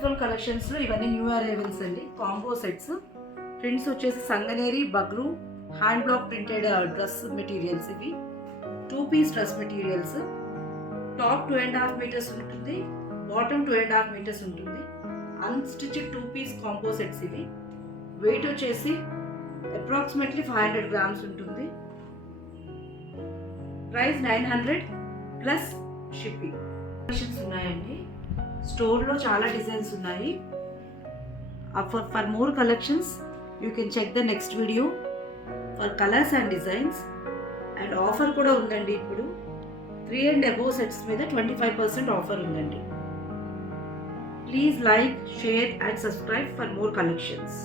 Festival కలెక్షన్స్లో ఇవన్నీ new arrivals అండి. Combo sets. ప్రింట్స్ వచ్చేసి Sanganeri, Bagru, hand block printed dress materials. ఇవి 2 piece dress materials. Top 2.5 metres ఉంటుంది, బాటమ్ 2.5 మీటర్స్ ఉంటుంది. అన్స్టిచ్డ్ 2 పీస్ కాంబో సెట్స్ ఇవి. వెయిట్ వచ్చేసి అప్రాక్సిమేట్లీ 500 గ్రామ్స్ ఉంటుంది. Price 900 plus shipping. కలెక్షన్స్ ఉన్నాయండి. స్టోర్లో చాలా డిజైన్స్ ఉన్నాయి. For more collections you can check the next video for colours and designs. And offer కూడా ఉందండి. ఇప్పుడు 3 and above సెట్స్ మీద 25% ఆఫర్ ఉందండి. Please like, share and subscribe for more collections.